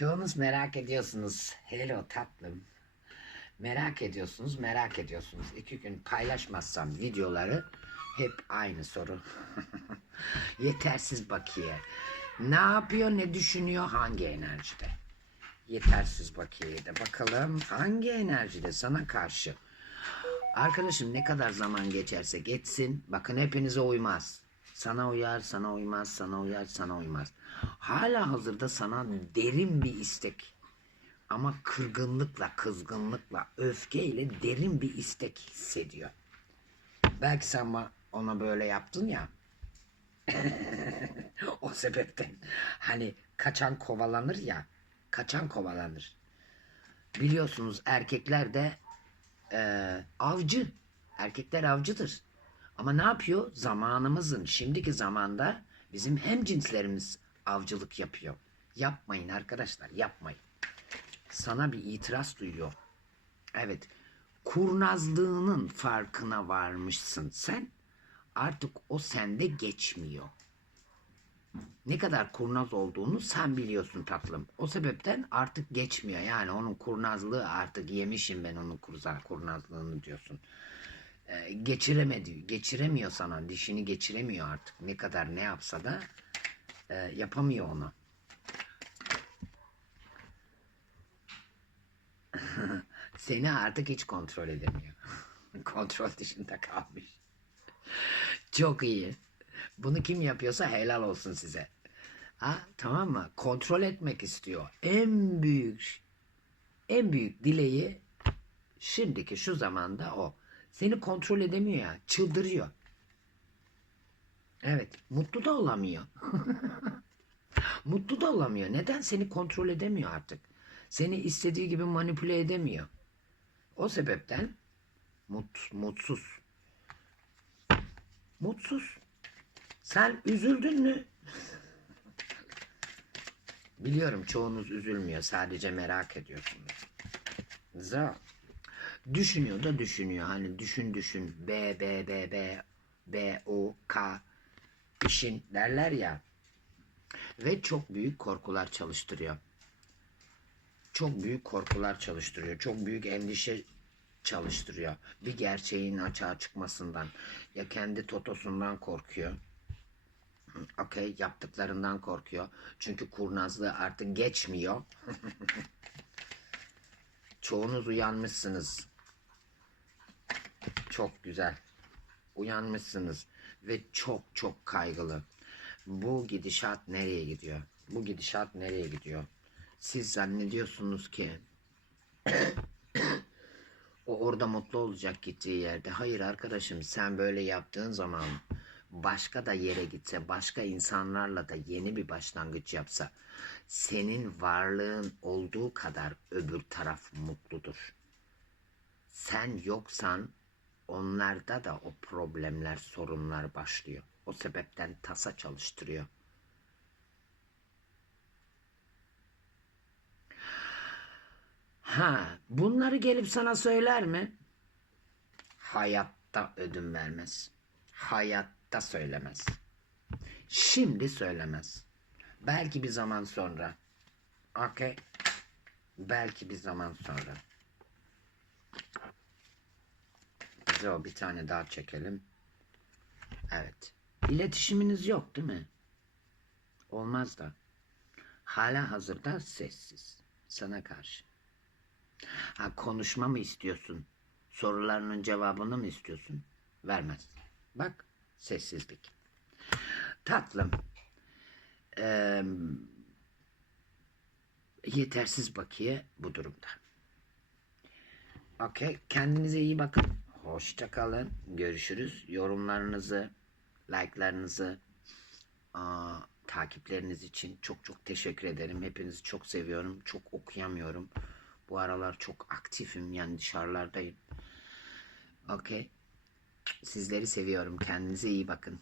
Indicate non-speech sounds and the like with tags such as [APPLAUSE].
Çoğunuz merak ediyorsunuz. Hello tatlım. Merak ediyorsunuz, merak ediyorsunuz. İki gün paylaşmazsam videoları hep aynı soru. [LAUGHS] Yetersiz bakiye. Ne yapıyor, ne düşünüyor, hangi enerjide? Yetersiz bakiyeye de bakalım hangi enerjide sana karşı? Arkadaşım ne kadar zaman geçerse geçsin. Bakın hepinize uymaz. Sana uyar, sana uymaz, sana uyar, sana uymaz. Hala hazırda sana derin bir istek. Ama kırgınlıkla, kızgınlıkla, öfkeyle derin bir istek hissediyor. Belki sen ona böyle yaptın ya. [LAUGHS] o sebepten. Hani kaçan kovalanır ya. Kaçan kovalanır. Biliyorsunuz erkekler de eee, avcı. Erkekler avcıdır. Ama ne yapıyor? Zamanımızın, şimdiki zamanda bizim hem cinslerimiz avcılık yapıyor. Yapmayın arkadaşlar, yapmayın. Sana bir itiraz duyuyor. Evet, kurnazlığının farkına varmışsın sen. Artık o sende geçmiyor. Ne kadar kurnaz olduğunu sen biliyorsun tatlım. O sebepten artık geçmiyor. Yani onun kurnazlığı artık yemişim ben onun kurnazlığını diyorsun. Ee, geçiremedi, geçiremiyor sana. Dişini geçiremiyor artık. Ne kadar ne yapsa da e, yapamıyor onu. [LAUGHS] Seni artık hiç kontrol edemiyor. [LAUGHS] kontrol dışında kalmış. Çok iyi. Bunu kim yapıyorsa helal olsun size. Ha, tamam mı? Kontrol etmek istiyor. En büyük en büyük dileği şimdiki şu zamanda o. Seni kontrol edemiyor ya. Çıldırıyor. Evet. Mutlu da olamıyor. [LAUGHS] mutlu da olamıyor. Neden? Seni kontrol edemiyor artık. Seni istediği gibi manipüle edemiyor. O sebepten mut, mutsuz. Mutsuz. Sen üzüldün mü? Biliyorum çoğunuz üzülmüyor. Sadece merak ediyorsunuz. Güzel. Düşünüyor da düşünüyor. Hani düşün düşün. B, B, B, B, B, O, K. işin derler ya. Ve çok büyük korkular çalıştırıyor. Çok büyük korkular çalıştırıyor. Çok büyük endişe çalıştırıyor. Bir gerçeğin açığa çıkmasından. Ya kendi totosundan korkuyor. Okey yaptıklarından korkuyor. Çünkü kurnazlığı artık geçmiyor. [LAUGHS] Çoğunuz uyanmışsınız. Çok güzel. Uyanmışsınız ve çok çok kaygılı. Bu gidişat nereye gidiyor? Bu gidişat nereye gidiyor? Siz zannediyorsunuz ki [COUGHS] o orada mutlu olacak gittiği yerde. Hayır arkadaşım sen böyle yaptığın zaman başka da yere gitse, başka insanlarla da yeni bir başlangıç yapsa senin varlığın olduğu kadar öbür taraf mutludur. Sen yoksan onlarda da o problemler, sorunlar başlıyor. O sebepten tasa çalıştırıyor. Ha, bunları gelip sana söyler mi? Hayatta ödün vermez. Hayatta söylemez. Şimdi söylemez. Belki bir zaman sonra. Okey. Belki bir zaman sonra. Bize o bir tane daha çekelim. Evet. İletişiminiz yok değil mi? Olmaz da. Hala hazırda sessiz. Sana karşı. Ha konuşma mı istiyorsun? Sorularının cevabını mı istiyorsun? Vermez. Bak sessizlik. Tatlım. Eee, yetersiz bakiye bu durumda. Okey. Kendinize iyi bakın. Hoşça kalın. Görüşürüz. Yorumlarınızı, like'larınızı, takipleriniz için çok çok teşekkür ederim. Hepinizi çok seviyorum. Çok okuyamıyorum. Bu aralar çok aktifim. Yani dışarılardayım. Okey. Sizleri seviyorum. Kendinize iyi bakın.